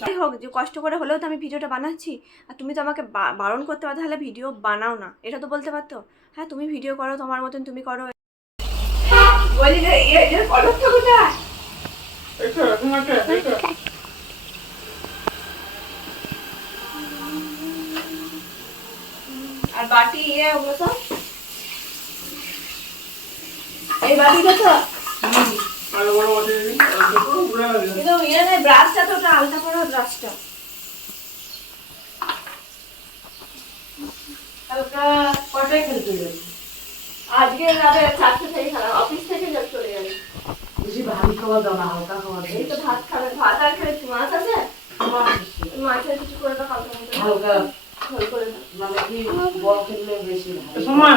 যাই হোক যে কষ্ট করে হলেও তো আমি ভিডিওটা বানাচ্ছি আর তুমি তো আমাকে বারণ করতে পারো তাহলে ভিডিও বানাও না। এটা তো বলতে পারতো। হ্যাঁ তুমি ভিডিও করো তোমার মতন তুমি করো। আর বাটি ইয়ে ওগুলো তো এই বাটিটা তো? আরও বড় বটে ইয়ে নেই ব্রাশটা তো ওটা আলতা করা ব্রাশটা হালকা কটায় খেলতে যাবি আজকে যাবে চারটে থেকে খেলা অফিস থেকে যাবে চলে যাবে বেশি ভারী খাওয়া দাও না হালকা খাওয়া এই তো ভাত খাবে ভাত আর খেলে মাছ আছে? মাছের কিছু করে দাও কালকে হালকা। ঝোল করে দাও। মানে কি বল খেললে বেশি সময়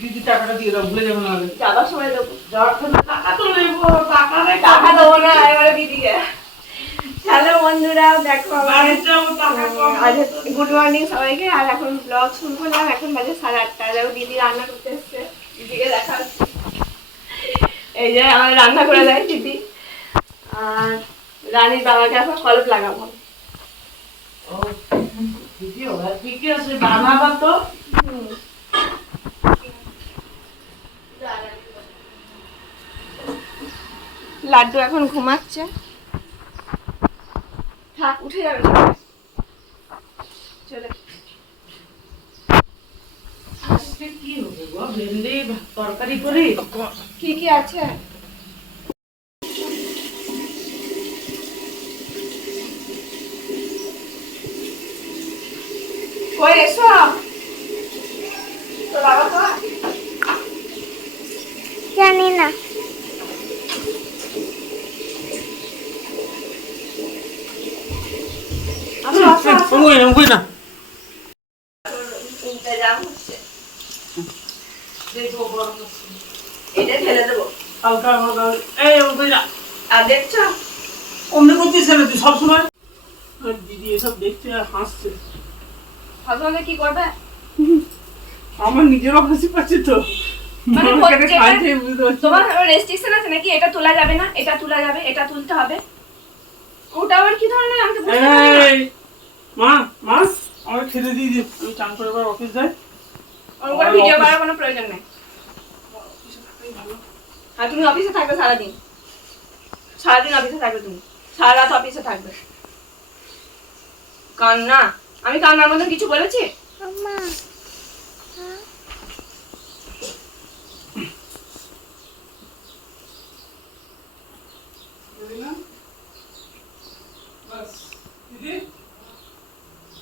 দিদি টাকাটা দিয়ে দাও ভুলে যাবে না যাবার সময় দেবো। যাওয়ার সময় টাকা তো টাকা নেই টাকা দেবো না এবারে দিদিকে হ্যালো বন্ধুরা দেখো কম আজ গুড মর্নিং সবাইকে আর এখন ব্লগ শুরু করলাম। এখন বাজে সাড়ে আটটা। দেখো দিদি রান্না করতে এসছে। দিদিকে দেখা এই যে আমার রান্না করে দেয় দিদি। আর রানীর বাবাকে এখন কলপ লাগাবো। ও আছে। বানাবা তো? লাড্ডু এখন ঘুমাচ্ছে। থাক উঠে যাবে। চলে। কি হবে গো? ভেন্ডি তরকারি করি? কি কি আছে? কই এসো? তো বাবা তো জানি না। ওই না ওই না এটা কি করবে আমার নিজেরও হাসি পাচ্ছে আমাকে তোমার রেস্ট্রিকশন আছে নাকি এটা তোলা যাবে না এটা তোলা যাবে এটা তুলতে হবে ওটা আবার কি ধরনের আমি মা মাছ? আমার খেতে দিয়ে দে। আমি চান করে এবার অফিস যাই। ভিডিও করার কোনো প্রয়োজন নেই। আর তুমি অফিসে থাকবে সারাদিন। সারাদিন অফিসে থাকবে তুমি। সারা রাত অফিসে থাকবে। কান্না। আমি কান্নার মধ্যে কিছু বলেছি আম্মা বাস দিদি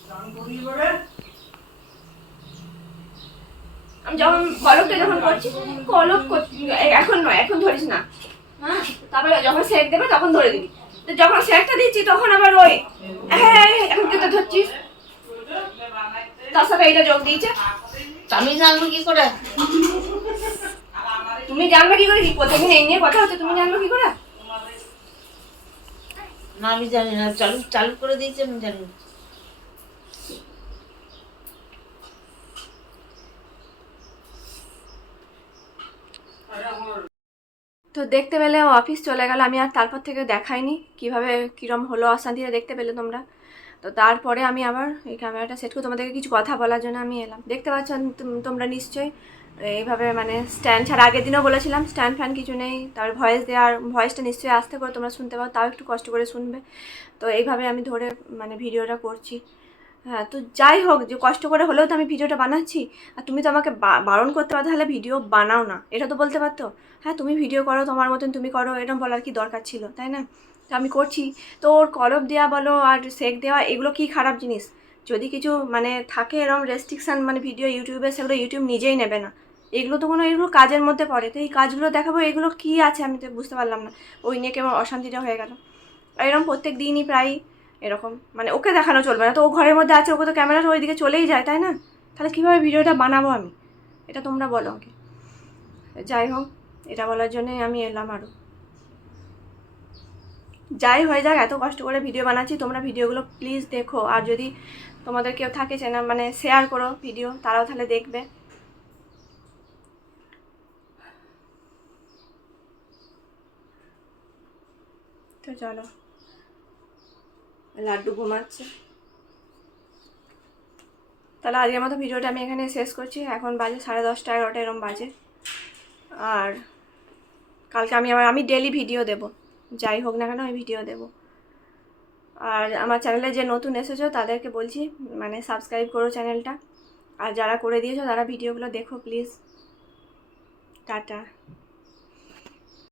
চান করি এবারে আমি যখন কলকটা যখন করছি কলক এখন নয় এখন ধরিস না। হ্যাঁ? তারপরে যখন সেক দেবে তখন ধরে দিবি। তো যখন সেকটা দিচ্ছি তখন আবার ওই হ্যাঁ এখন কেটে ধরছিস। তার সাথে এটা যোগ দিয়েছে। আমি জানব কি করে? তুমি জানবে কি করে? কি প্রত্যেকদিন এই নিয়ে কথা হচ্ছে তুমি জানবে কি করে? না আমি জানি না। চালু চালু করে দিয়েছি আমি জানি না। আরে আমার তো দেখতে পেলে ও অফিস চলে গেল। আমি আর তারপর থেকে দেখাইনি কীভাবে, কীরম হলো অশান্তিটা দেখতে পেলে তোমরা। তো তারপরে আমি আবার এই ক্যামেরাটা সেট করে তোমাদেরকে কিছু কথা বলার জন্য আমি এলাম। দেখতে পাচ্ছ তোম- তোমরা নিশ্চয়ই এইভাবে মানে স্ট্যান্ড ছাড়া আগের দিনও বলেছিলাম স্ট্যান্ড ফ্যান কিছু নেই। তার ভয়েস দেওয়ার ভয়েসটা নিশ্চয়ই আসতে করে তোমরা শুনতে পাও, তাও একটু কষ্ট করে শুনবে। তো এইভাবে আমি ধরে মানে ভিডিওটা করছি। হ্যাঁ তো যাই হোক, যে কষ্ট করে হলেও তো আমি ভিডিওটা বানাচ্ছি। আর তুমি তো আমাকে বারণ করতে পারো, তাহলে ভিডিও বানাও না। এটা তো বলতে পারতো। হ্যাঁ তুমি ভিডিও করো, তোমার মতন তুমি করো এরকম বলার কি দরকার ছিল, তাই না? তো আমি করছি। তো ওর কলপ দেওয়া বলো আর সেক দেওয়া, এগুলো কি খারাপ জিনিস? যদি কিছু মানে থাকে এরকম রেস্ট্রিকশান মানে ভিডিও ইউটিউবে সেগুলো ইউটিউব নিজেই নেবে না। এগুলো তো কোনো, এগুলো কাজের মধ্যে পড়ে। তো এই কাজগুলো দেখাবো, এগুলো কি আছে আমি তো বুঝতে পারলাম না। ওই নিয়ে কেমন অশান্তিটা হয়ে গেল। এরকম প্রত্যেক দিনই প্রায় এরকম। মানে ওকে দেখানো চলবে না। তো ও ঘরের মধ্যে আছে, ওকে তো ক্যামেরাটা ওইদিকে চলেই যায়, তাই না? তাহলে কীভাবে ভিডিওটা বানাবো আমি? এটা তোমরা বলো ওকে যাই হোক, এটা বলার জন্যই আমি এলাম আরও যাই হয়ে যাক, এত কষ্ট করে ভিডিও বানাচ্ছি, তোমরা ভিডিওগুলো প্লিজ দেখো। আর যদি তোমাদের কেউ থাকে চেনা মানে শেয়ার করো ভিডিও, তারাও তাহলে দেখবে। তো চলো। লাড্ডু ঘুমাচ্ছে। তাহলে আজকের মতো ভিডিওটা আমি এখানে শেষ করছি। এখন বাজে সাড়ে দশটা, এগারোটা এরম বাজে। আর কালকে আমি আবার, আমি ডেলি ভিডিও দেব। যাই হোক না কেন, আমি ভিডিও দেব। আর আমার চ্যানেলে যে নতুন এসেছ, তাদেরকে বলছি মানে সাবস্ক্রাইব করো চ্যানেলটা আর যারা করে দিয়েছ, তারা ভিডিওগুলো দেখো প্লিজ টাটা।